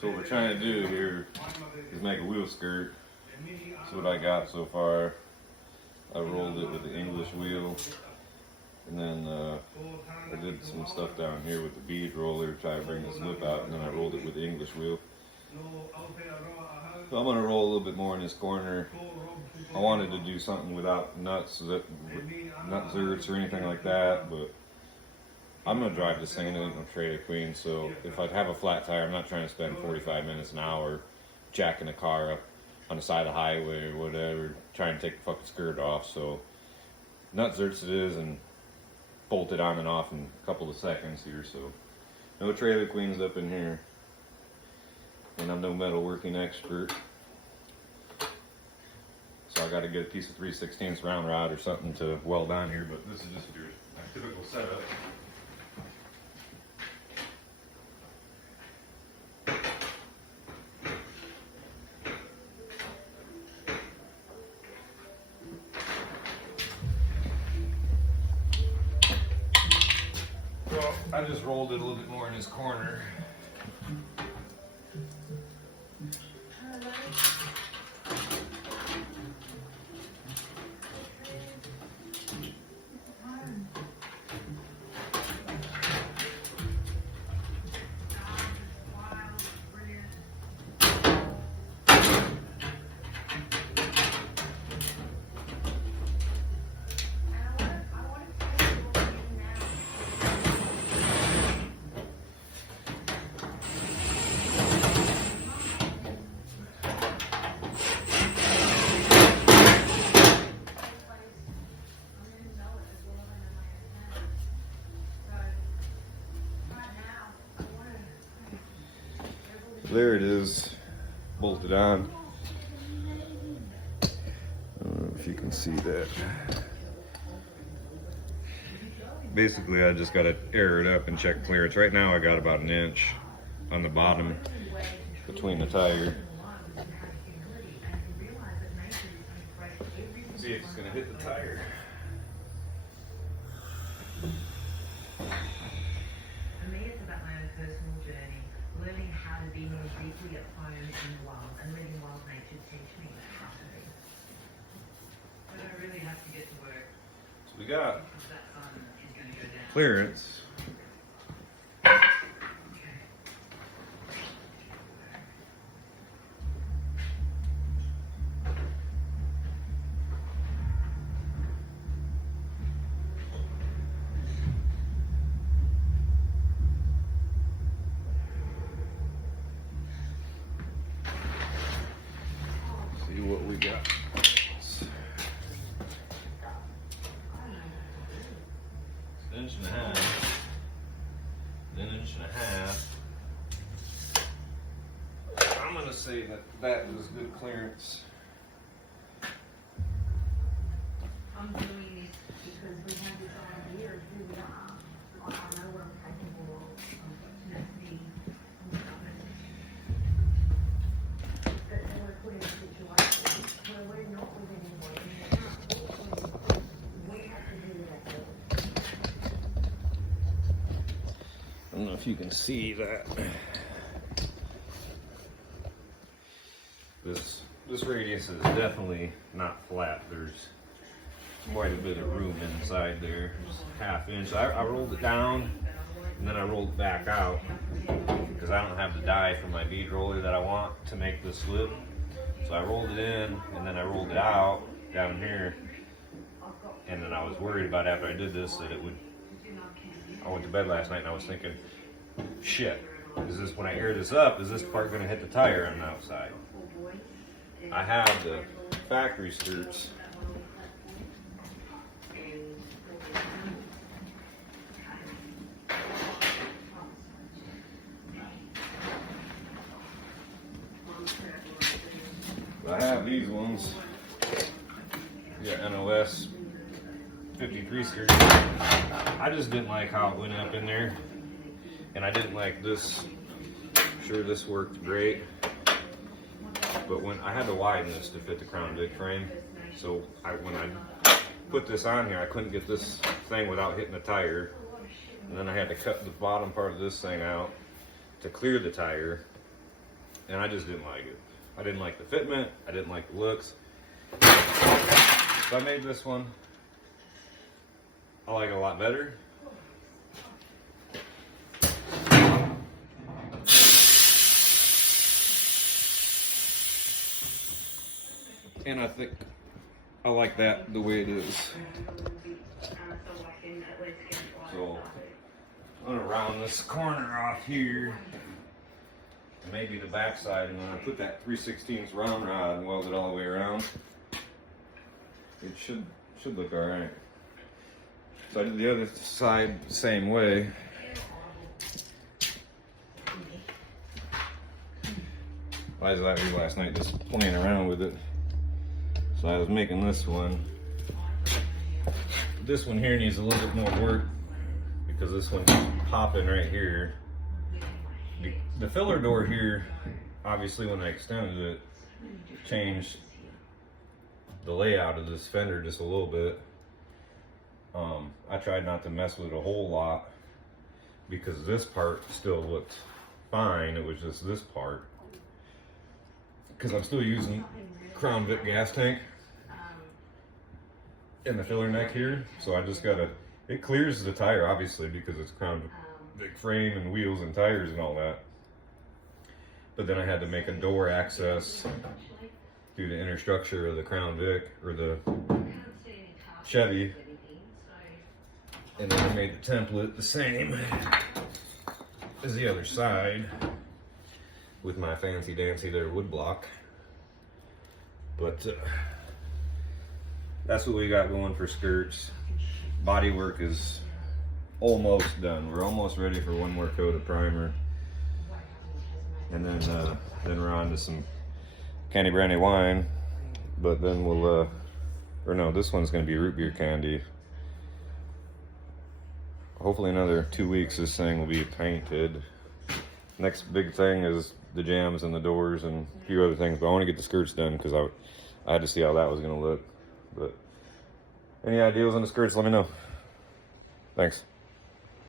So what we're trying to do here is make a wheel skirt. That's what I got so far. I rolled it with the English wheel, and then I did some stuff down here with the bead roller to try to bring this lip out, and then I rolled it with the English wheel. So I'm going to roll a little bit more in this corner. I wanted to do something without nuts, nut zerts or anything like that, but I'm going to drive this thing, and it ain't no trailer queen, so if I have a flat tire, I'm not trying to spend 45 minutes, an hour jacking a car up on the side of the highway or whatever, trying to take the fucking skirt off. So nut zerts it is, and bolt it on and off in a couple of seconds here. So no trailer queens up in here, and I'm no metalworking expert, so I got to get a piece of 3/16 round rod or something to weld on here. But this is just your typical setup. Well, I just rolled it a little bit more in this corner. There it is, bolted on. I don't know if you can see that. Basically, I just got to air it up and check clearance. Right now, I got about an inch on the bottom between the tire. See if it's going to hit the tire. For me, it's about my own personal journey, learning how to be more deeply at home in the wild and letting wild nature teach me how to be. But I really have to get to work. So we got Because that sun is going to go down. clearance. See what we got. Inch and a half, then inch and a half. I'm gonna say that that was good clearance. I'm doing this because we have this idea of who we are. I know what I'm capable of. That's me. But then we're put in a situation where we're not with anybody. We have to do that. I don't know if you can see that. This radius is definitely not flat. There's quite a bit of room inside there. Just half inch. I rolled it down and then I rolled it back out because I don't have the die for my bead roller that I want to make this lip. So I rolled it in and then I rolled it out down here, and then I was worried about after I did this that it would. I went to bed last night and I was thinking, shit, is this, when I air this up, is this part going to hit the tire on the outside? I have the factory skirts. I have these ones. Yeah, NOS 53 skirts. I just didn't like how it went up in there, and I didn't like this. I'm sure this worked great, but when I had to widen this to fit the Crown Vic frame, so when I put this on here, I couldn't get this thing without hitting the tire, and then I had to cut the bottom part of this thing out to clear the tire, and I just didn't like it. I didn't like the fitment, I didn't like the looks. So I made this one. I like it a lot better. And I think I like that the way it is. So I'm gonna round this corner off here, and maybe the back side, and then I put that 3/16 round rod and weld it all the way around. It should look all right. So I did the other side the same way. I was out here last night just playing around with it. So I was making this one. This one here needs a little bit more work because this one's popping right here. The filler door here, obviously when I extended it, changed the layout of this fender just a little bit. I tried not to mess with it a whole lot because this part still looked fine. It was just this part. Because I'm still using Crown Vic gas tank in the filler neck here, so I just gotta, it clears the tire obviously because it's Crown Vic frame and wheels and tires and all that. But then I had to make a door access through the inner structure of the Crown Vic or the Chevy. And then I made the template the same as the other side with my fancy dancy there wood block. But that's what we got going for skirts. Body work is almost done. We're almost ready for one more coat of primer. And then we're on to some candy brandy wine. But then we'll, or no, this one's gonna be root beer candy. Hopefully another 2 weeks this thing will be painted. Next big thing is the jams and the doors and a few other things, but I want to get the skirts done because I had to see how that was going to look. But any ideas on the skirts, let me know. Thanks.